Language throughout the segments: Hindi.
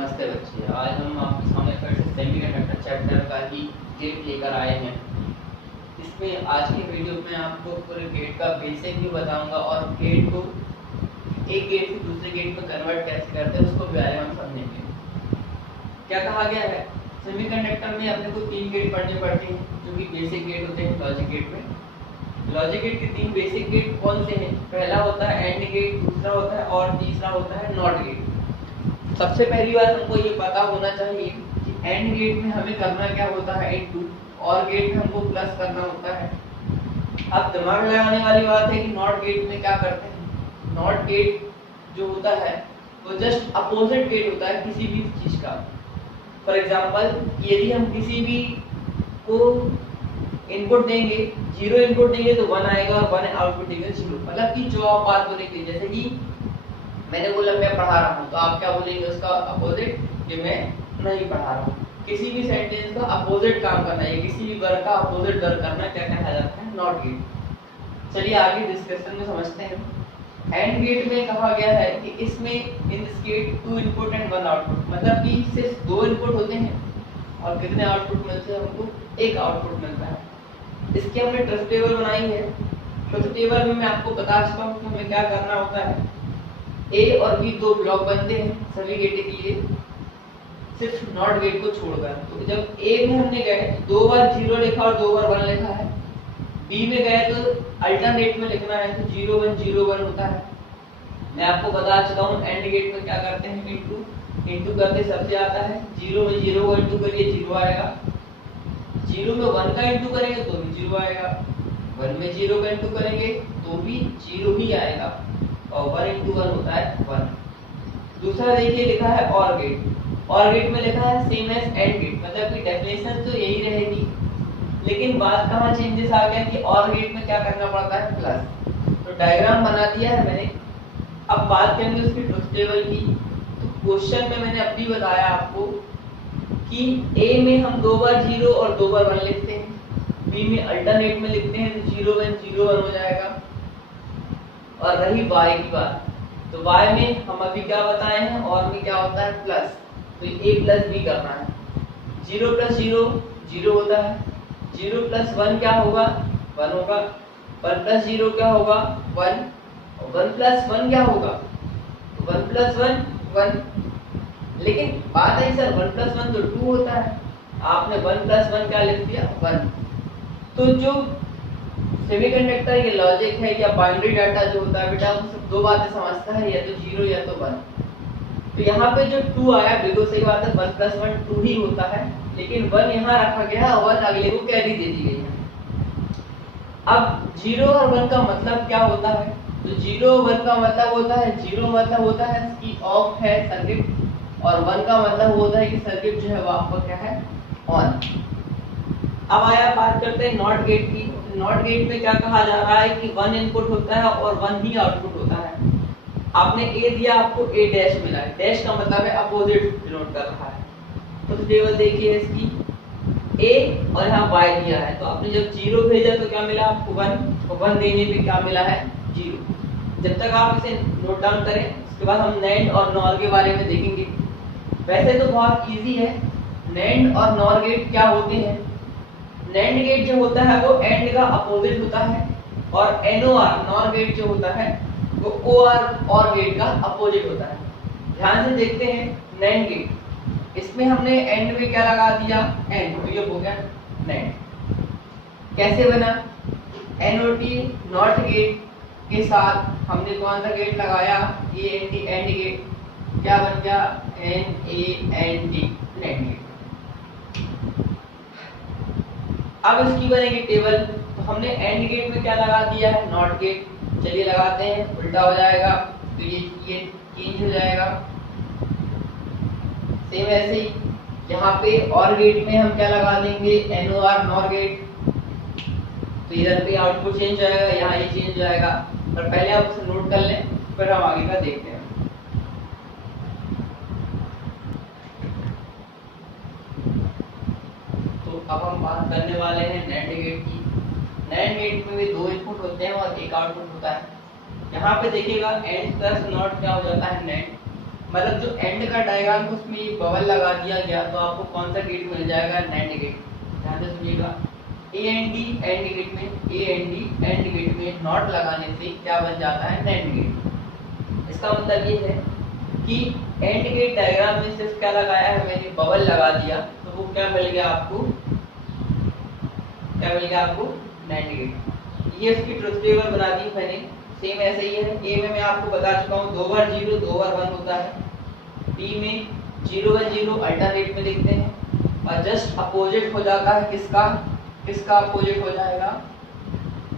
नमस्ते बच्चे, आज हम आपके सामने फिर से सेमीकंडक्टर चैप्टर का ही गेट लेकर आए हैं। इसमें आज की वीडियो में आपको पूरे गेट का बेसिक भी बताऊंगा और गेट को एक गेट से दूसरे गेट में कन्वर्ट कैसे करते हैं उसको भी हम समझेंगे। क्या कहा गया है, सेमीकंडक्टर में अपने को 3 गेट पढ़ने पड़ते हैं जो कि बेसिक गेट होते हैं। लॉजिक गेट में लॉजिक गेट के 3 बेसिक गेट कौन से हैं? पहला होता है एंड गेट, दूसरा होता है और तीसरा होता है नॉट गेट। सबसे पहली बात हमको ये पता होना चाहिए कि एंड गेट में हमें करना क्या होता है, इनटू, और गेट में हमको प्लस करना होता है। अब दिमाग लगाने वाली बात है कि नॉट गेट में क्या करते हैं। नॉट गेट जो होता है वो जस्ट अपोजिट गेट होता है किसी भी चीज का। फॉर एग्जांपल, यदि हम किसी भी को इनपुट देंगे, 0 इनपुट देंगे तो 1 आएगा और 1 आउटपुट देंगे 0। मतलब कि जो आप बात बोलेंगे, जैसे कि मैंने बोला मैं पढ़ा रहा हूँ, तो आप क्या बोलेंगे उसका अपोजिट कि मैं नहीं पढ़ा रहा हूँ। किसी भी सेंटेंस का अपोजिट काम करना है, किसी भी वर्ग का अपोजिट वर्ग करना क्या कहा जाता है, नॉट गेट। चलिए आगे डिस्कशन में समझते हैं। एंड गेट में कहा गया है कि इसमें in this gate 2 input and 1 output, मतलब कि सिर्फ 2 इनपुट होते हैं और कितने आउटपुट मिलते हैं हमको, 1 आउटपुट मिलता है। इसकी हमने ट्रुथ टेबल बनाई है। ट्रुथ टेबल में मैं आपको बता चुका हूँ कि हमें क्या करना होता है। ए और बी 2 ब्लॉक बनते हैं सभी गेट के लिए, सिर्फ नॉट गेट को छोड़कर। तो जब ए में हमने गए तो 2 बार 0 लिखा और 2 बार 1 लिखा है। बी में गए तो अल्टरनेट में लिखना है, तो 0 1 0 1 होता है। मैं आपको बता चुका हूँ एंड गेट में क्या करते हैं, इनटू करते सबसे आता है। 0 में 0 को इनटू करिए 0 आएगा, 0 में 1 का इनटू करेंगे तो भी 0 आएगा, 1 में 0 का इनटू करेंगे तो भी 0 ही आएगा, और 1 into 1 होता है 1। दूसरा देखिए लिखा है और गेट। और गेट में लिखा है सेम एज एंड गेट, मतलब कि डेफिनेशन तो यही रहेगी, लेकिन बात कहाँ चेंजेस आ गया कि और गेट में क्या करना पड़ता है, प्लस। तो डायग्राम बना दिया है मैंने। अब बात करेंगे उसकी ट्रुथ टेबल की। तो क्वेश्चन में मैंने अभी बताया आपको कि ए में हम 2 बार 0 और 2 बार 1 लिखते हैं, बी में अल्टरनेट में लिखते हैं तो 0 1 0 1 हो जाएगा। और रही y की बात, तो y में हम अभी क्या बताए हैं, और में क्या होता है, प्लस। तो a प्लस b करना है। 0 प्लस 0 0 होता है, 0 प्लस 1 क्या होगा, 1 होगा। 1 प्लस 0 क्या होगा, 1, और 1 प्लस 1 क्या होगा, तो 1 प्लस 1 1। लेकिन बात है सर 1 प्लस 1 तो 2 होता है, आपने 1 प्लस 1 क्या लिख दिया, 1। तो जो सेमीकंडक्टर ये लॉजिक है या बाइनरी डाटा जो होता है बेटा, वो सब 2 बातें समझता है, या तो 0 या तो 1। तो यहाँ पे जो 2 आया बिल्कुल सही बात है, 1 प्लस 1 2 ही होता है, लेकिन 1 यहाँ रखा गया और 1 अगले को कैरी दे दी गई है। अब 0 और 1 का मतलब क्या होता है, तो 0 और 1 का मतलब होता है, 0 मतलब होता है कि ऑफ है सर्किट, और 1 का मतलब होता है कि सर्किट जो है वो आपका क्या है, ऑन। अब आया बात करते हैं नॉट गेट की। नॉट गेट में क्या कहा जा रहा है कि 1 इनपुट होता है और 1 ही आउटपुट होता है। आपने ए दिया, आपको ए डैश मिला है, डैश का मतलब है अपोजिट डिनोट कर रहा है। तो टेबल देखिए इसकी, ए और यहाँ वाई दिया है, तो आपने जब 0 भेजा तो क्या मिला आपको 1, और 1 देने पे क्या मिला है 0। जब तक आप इसे नोट डाउन करें, उसके बाद हम नैंड और नॉर के बारे में देखेंगे। वैसे तो बहुत ईजी है, नैंड और नॉर गेट क्या होते हैं। नैंड गेट जो होता है वो एंड का अपोजिट होता है, और एनओआर नॉर गेट जो होता है वो ओआर और गेट का अपोजिट होता है। ध्यान से देखते हैं नैंड गेट, इसमें हमने एंड में क्या लगा दिया, एंड, तो ये हो गया नैंड। कैसे बना, एनओटी नॉट गेट के साथ हमने कौन सा गेट लगाया, एएनडी एंड गेट, क्या बन गया एनएएनडी नैंड गेट। अब इसकी बनेगी टेबल। तो हमने एंड गेट में क्या लगा दिया है, नॉट गेट। चलिए लगाते हैं, उल्टा हो जाएगा तो ये चेंज हो जाएगा। सेम ऐसे ही यहाँ पे और गेट में हम क्या लगा देंगे, एनओआर नॉर गेट, तो इधर पे आउटपुट चेंज हो जाएगा, यहाँ ये चेंज हो जाएगा। पर पहले आप उसे नोट कर लें, फिर हम आगे का देखते हैं। अब हम बात करने वाले हैं नैंड गेट की। नैंड गेट में भी 2 इनपुट होते हैं और 1 आउटपुट होता है। यहाँ पे देखिएगा एंड प्लस नॉट क्या हो जाता है, नैंड। मतलब जो एंड का डायग्राम उसमें ये बबल लगा दिया गया तो आपको कौन सा गेट मिल जाएगा, नैंड गेट। ध्यान से सुनिएगा, A and D and gate में, A and D and gate में नॉट लगाने से क्या बन जाता है, नैंड गेट। इसका मतलब ये है कि एंड गेट डायग्राम में सिर्फ क्या लगाया है मैंने, बबल लगा दिया, तो वो क्या मिल गया आपको, क्या मिल गया आपको, नैंड गेट। ये इसकी ट्रुथ टेबल बना दी मैंने, सेम ऐसे ही है। ए में मैं आपको बता चुका हूँ 2 बार 0 2 बार 1 होता है। बी में 0 1 0 अल्टरनेट में लिखते हैं और जस्ट अपोजिट हो जाता है किसका, किसका अपोजिट हो जाएगा,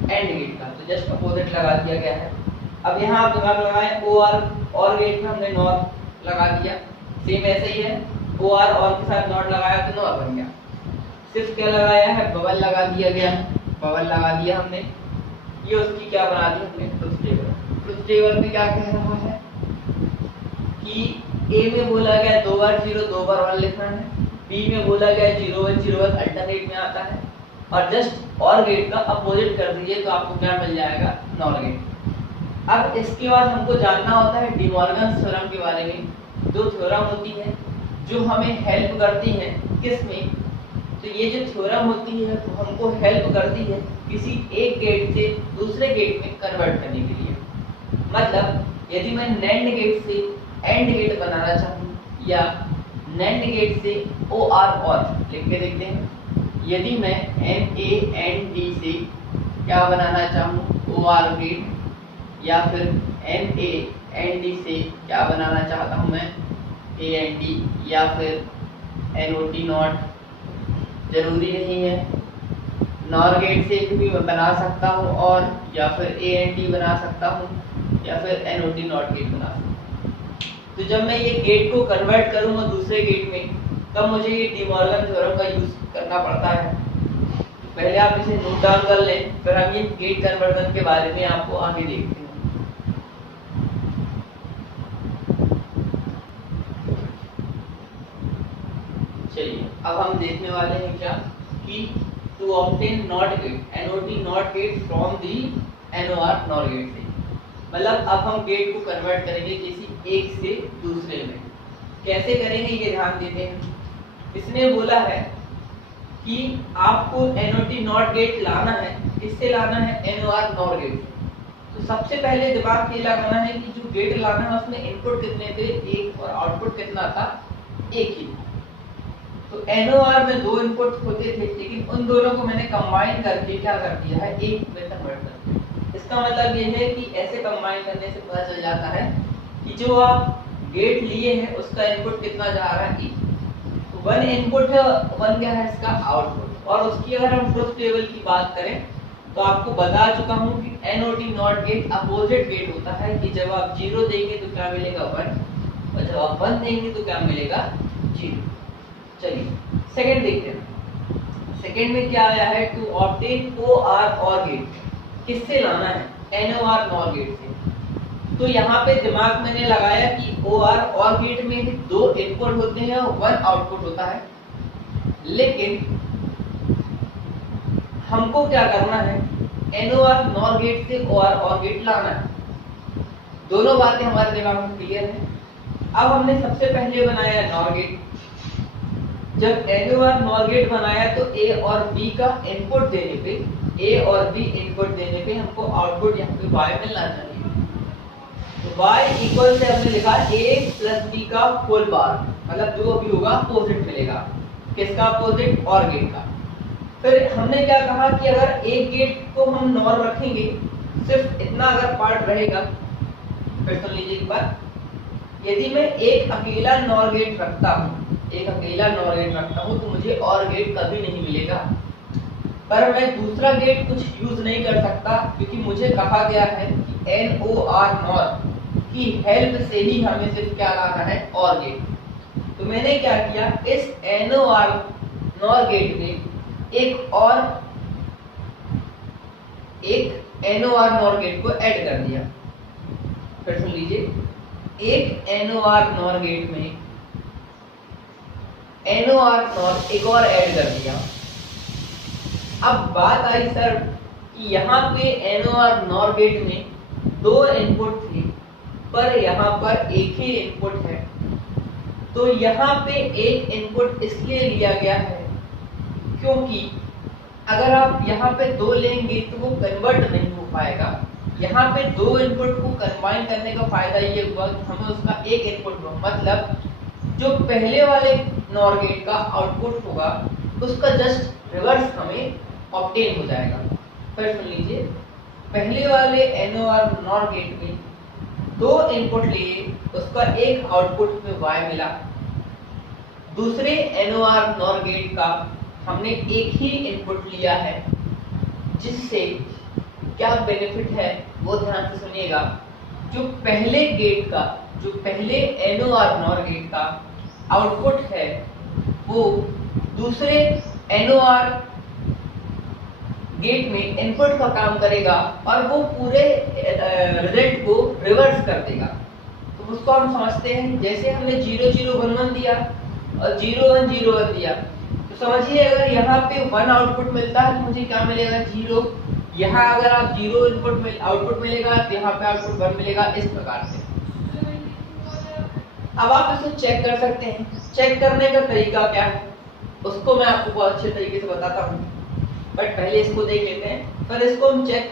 एंड गेट का। तो जस्ट अपोजिट लगा दिया गया है। अब यहाँ आप दिमाग लगाएं, ओ आर और गेट में हमने नॉट लगा दिया, सेम ऐसे ही है, ओ आर और के साथ नॉट लगाया तो नॉट बन गया। सिर्फ क्या लगाया है, बबल लगा दिया गया है, बबल लगा दिया हमने। ये उसकी क्या बना दी हमने, ट्रुथ टेबल। ट्रुथ टेबल में क्या कह रहा है कि ए में बोला गया 2 बार 0 2 बार 1 लिखना है, बी में बोला गया 0 1 0 1 अल्टरनेट में आता है, और जस्ट और गेट का अपोजिट कर दीजिए तो आपको क्या मिल जाएगा, नॉर गेट। अब इसके बाद हमको जानना होता है डी मॉर्गन थ्योरम के बारे में। दो थ्योरम होती है जो हमें हेल्प करती है किसमें, तो ये जो थ्योरम होती है वो हमको हेल्प करती है किसी एक गेट से दूसरे गेट में कन्वर्ट करने के लिए। मतलब यदि मैं नैंड गेट से एंड गेट बनाना चाहूँ या नैंड गेट से ओ आर और लिख के देखते हैं। यदि मैं एन ए एन डी से क्या बनाना चाहूँ, ओ आर गेट, या फिर एन ए एन डी से क्या बनाना चाहता हूँ मैं, ए एन डी, या फिर एन ओ टी नॉट, जरूरी नहीं है, नॉर गेट से भी बना सकता हूँ, और या फिर ए एन डी बना सकता हूँ, या फिर N O T not gate बना सकता हूँ। तो जब मैं ये गेट को कन्वर्ट करूँगा दूसरे गेट में, तब मुझे ये डी मॉर्गन थ्योरम का यूज करना पड़ता है। पहले आप इसे नोट डाउन कर लें, फिर हम ये गेट कन्वर्जन के बारे में आपको आगे देखते हैं। चलिए अब हम देखने वाले हैं क्या कि to obtain not gate, NOT not gate from the NOR nor gate से। मतलब अब हम गेट को कन्वर्ट करेंगे किसी एक से दूसरे में। कैसे करेंगे ये ध्यान देते हैं। इसने बोला है कि आपको एनओटी नॉट गेट लाना है, किससे लाना है, एनओआर नॉर गेट से। तो सबसे पहले दिमाग ये लगाना है कि जो गेट लाना है उसमें इनपुट कितने थे, एक, और आउटपुट कितना था, एक ही। तो एनओआर में 2 इनपुट होते थे, लेकिन उन दोनों को मैंने कंबाइन करके क्या कर दिया है, एक में कन्वर्ट कर दिया। इसका मतलब ये है कि ऐसे कंबाइन करने से पता चल जाता है कि जो आप गेट लिए हैं उसका इनपुट कितना जा रहा है, एक। तो 1 इनपुट है, 1 क्या है इसका आउटपुट। और उसकी अगर हम ट्रुथ टेबल की बात करें तो आपको बता चुका हूं कि NOT not gate opposite gate होता है कि जब आप 0 देंगे तो क्या मिलेगा, 1, और जब आप 1 देंगे तो क्या मिलेगा, 0। चलिए सेकंड देखते हैं। सेकंड में क्या आया है, टू ऑब्टेन ओ आर और गेट, किससे लाना है, एनओआर नॉर गेट से। तो यहाँ पे दिमाग मैंने लगाया कि ओ आर और गेट में 2 इनपुट होते हैं और 1 आउटपुट होता है, लेकिन हमको क्या करना है, एनओआर नॉर गेट से ओ आर और गेट लाना है। दोनों बातें हमारे दिमाग में क्लियर है। अब हमने सबसे पहले बनाया नॉर गेट। जब एनओआर नॉर गेट बनाया तो ए और बी का इनपुट देने पे, ए और बी इनपुट देने पे हमको आउटपुट यहाँ पे y मिलना चाहिए। तो y इक्वल से हमने लिखा a प्लस b का होल बार, मतलब जो भी होगा अपोजिट मिलेगा। किसका अपोजिट, और गेट का। फिर हमने क्या कहा कि अगर एक गेट को हम नॉर रखेंगे, सिर्फ इतना अगर पार्ट रहेगा, फिर सुन लीजिए एक बार, यदि मैं एक अकेला नॉर गेट रखता हूँ, एक अकेला नॉर गेट रखता हूँ तो मुझे और गेट कभी नहीं मिलेगा। पर मैं दूसरा गेट कुछ यूज नहीं कर सकता, क्योंकि मुझे कहा गया है कि एनओआर नॉर की हेल्प से ही हमें सिर्फ क्या लाना है, और गेट। तो मैंने क्या किया, इस एनओआर नॉर गेट में एक एनओआर नॉर गेट को ऐड कर दिया। फिर सुन लीजिए, एक एनओआर नॉर गेट में एनओआर नॉर एक और ऐड कर दिया। अब बात आई सर कि यहाँ पे एनओआर नॉर गेट में 2 इनपुट थे, पर यहाँ पर एक ही इनपुट है। तो यहाँ पे एक इनपुट इसलिए लिया गया है क्योंकि अगर आप यहाँ पे दो लेंगे तो वो कन्वर्ट नहीं हो पाएगा। यहाँ पे दो इनपुट को कंबाइन करने का फायदा ये हुआ कि हमें उसका एक इनपुट हुआ, मतलब जो पहले वाले नॉर गेट का आउटपुट होगा उसका जस्ट रिवर्स हमें ऑब्टेन हो जाएगा। फिर सुन लीजिए, पहले वाले NOR नॉर गेट में दो इनपुट लिए, उसका एक आउटपुट में Y मिला। दूसरे NOR नॉर गेट का हमने एक ही इनपुट लिया है, जिससे क्या बेनिफिट है वो ध्यान से सुनिएगा। जो पहले गेट का, जो पहले NOR नॉर गेट का आउटपुट है वो दूसरे NOR गेट में इनपुट का काम करेगा और वो पूरे रिजल्ट को रिवर्स कर देगा। तो उसको हम समझते हैं, जैसे हमने 0 0 1 1 दिया और 0 1 0 1 दिया, तो समझिए अगर यहाँ पे 1 आउटपुट मिलता है तो मुझे क्या मिलेगा 0। यहाँ अगर आप 0 इनपुट आउटपुट मिलेगा तो यहाँ पे आउटपुट 1 मिलेगा, इस प्रकार से। अब आप इसको चेक कर सकते हैं। चेक करने का तरीका क्या है उसको मैं आपको बहुत अच्छे तरीके से बताता हूँ, बट पहले इसको देख लेते हैं। पर इसको हम चेक